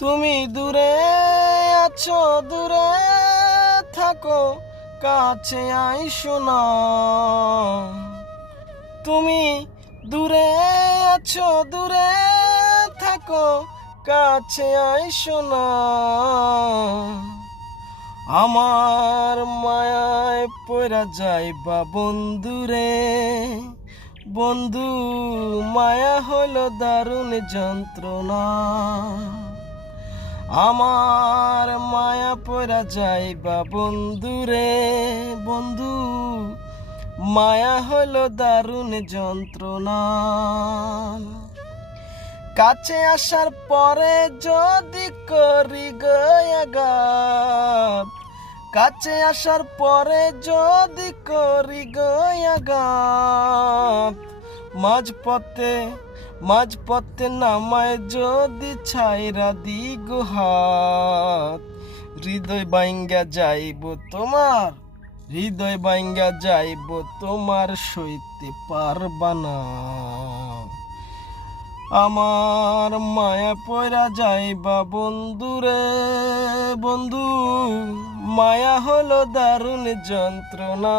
তুমি দূরে আছো, দূরে থাকো, কাছে আইসো না। তুমি দূরে আছো, দূরে থাকো, কাছে আইসো না। আমার মায়ায় পড়া যাইবা বন্ধুরে, বন্ধু মায়া হলো দারুণ যন্ত্রণা। আমার মায়া পড়া যাইবা বন্ধুরে, বন্ধু মায়া হলো দারুণ যন্ত্রণা। কাছে আসার পরে যদি করি গয়াঘাত, কাছে আসার পরে যদি করি গয়াঘাত, মাঝপথে নামায় যদি ছাইরা দি গুহাত, হৃদয় ভাঙ্গা যাইব তোমার, হৃদয় ভাঙ্গা যাইব তোমার, সইতে পারবা না। আমার মায়া পড়া যাইবা বন্ধুরে, বন্ধু মায়া হলো দারুণ যন্ত্রণা।